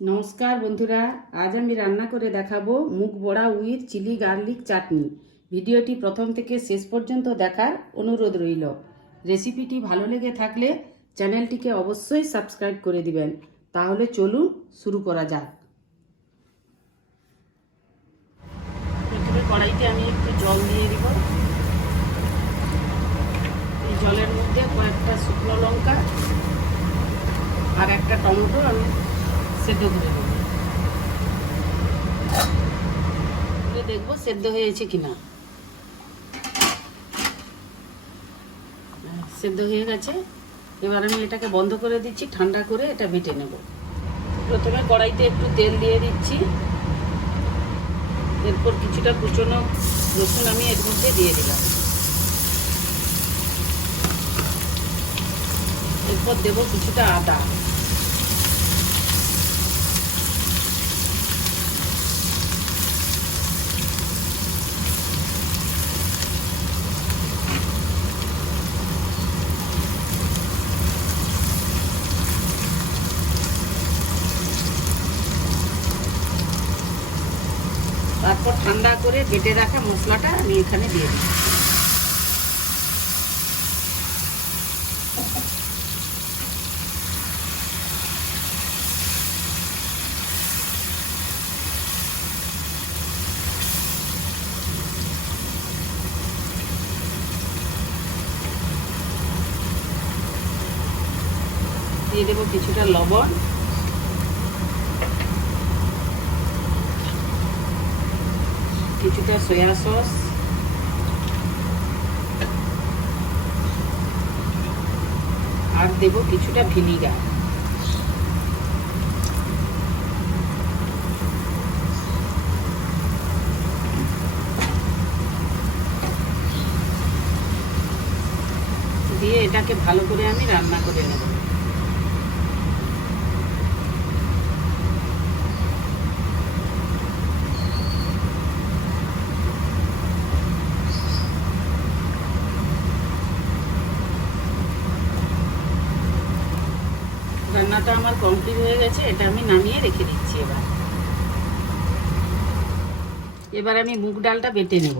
নমস্কার বন্ধুরা, আজ আমি রান্না করে দেখাবো মুগ বড়া উইথ চিলি গার্লিক চাটনি। ভিডিওটি প্রথম থেকে শেষ পর্যন্ত দেখার অনুরোধ রইল। রেসিপিটি ভালো লেগে থাকলে চ্যানেলটিকে অবশ্যই সাবস্ক্রাইব করে দিবেন। তাহলে চলুন শুরু করা যাক। প্রথমে কড়াইতে আমি একটু জল দিয়ে দিব। এই জলের মধ্যে কয়েকটা শুকনো লঙ্কা আর একটা টমেটো আমি দেখব সেদ্ধ হয়েছে কিনা। সেদ্ধ হয়ে গেছে। এবার আমি এটাকে বন্ধ করে দিচ্ছি, ঠান্ডা করে এটা বেটে নেব। প্রথমে কড়াইতে একটু তেল দিয়ে দিচ্ছি। এরপর কিছুটা কুচনো রসুন আমি এর মধ্যে দিয়ে দিলাম। এরপর দেবো কিছুটা আদা। তারপর ঠান্ডা করে বেটে রাখা মশলাটা আমি এখানে দিয়ে দিই। দিয়ে দেবো কিছুটা লবণ। কিছুটা সয়া সস আর দেব কিছুটা ভিনিগার দিয়ে এটাকে ভালো করে আমি রান্না করে নেব। রান্নাটা আমার কমপ্লিট হয়ে গেছে, এটা আমি নামিয়ে রেখে দিচ্ছি এবার। এবার আমি মুগ ডালটা বেটে নেব।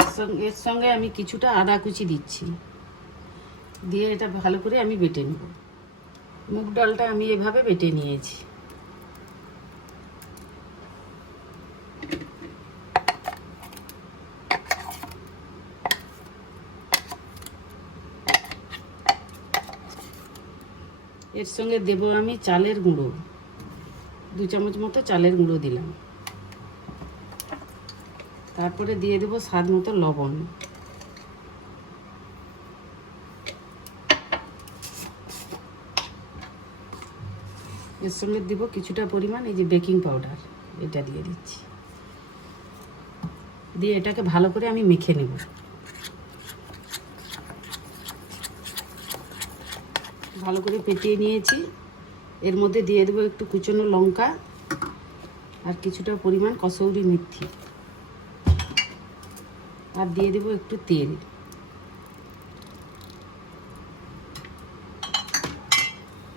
এর সঙ্গে এর সঙ্গে আমি কিছুটা আদা কুচি দিচ্ছি। দিয়ে এটা ভালো করে আমি বেটে নেব। মুগ ডালটা আমি এভাবে বেটে নিয়েছি। এর সঙ্গে দেব আমি চালের গুঁড়ো। দু চামচ মতো চালের গুঁড়ো দিলাম। তারপরে দিয়ে দেব স্বাদ মতো লবণ। এর সঙ্গে দেব কিছুটা পরিমাণ এই যে বেকিং পাউডার, এটা দিয়ে দিচ্ছি। দিয়ে এটাকে ভালো করে আমি মেখে নেব। ভালো করে পেটিয়ে নিয়েছি। এর মধ্যে দিয়ে দেবো একটু কুচনো লঙ্কা আর কিছুটা পরিমাণ কসৌরি মিথি। আর দিয়ে দেবো একটু তেল।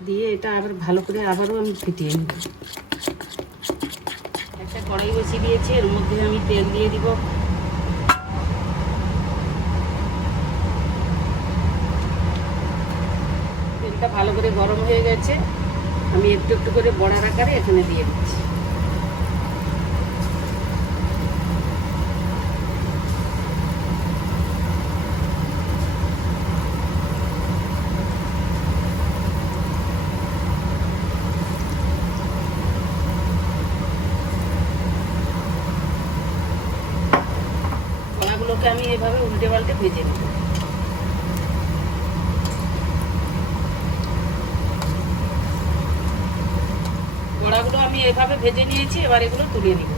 দিয়ে এটা আবার ভালো করে আবারও আমি ফেটিয়ে নেব। একটা কড়াই বসিয়ে দিয়েছি, এর মধ্যে আমি তেল দিয়ে দিব। তেলটা ভালো করে গরম হয়ে গেছে। আমি একটু একটু করে বড়ার আকারে এখানে দিয়ে দিচ্ছি। আমি এভাবে উল্টে পাল্টে ভেজে নেব বড়াগুলো আমি এভাবে ভেজে নিয়েছি, এবার এগুলো তুলে নিব।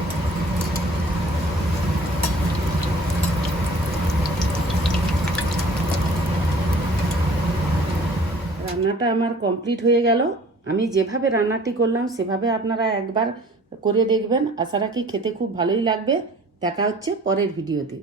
রান্নাটা আমার কমপ্লিট হয়ে গেল। আমি যেভাবে রান্নাটি করলাম, সেভাবে আপনারা একবার করে দেখবেন। আশা রাখি খেতে খুব ভালোই লাগবে। দেখা হচ্ছে পরের ভিডিওতে।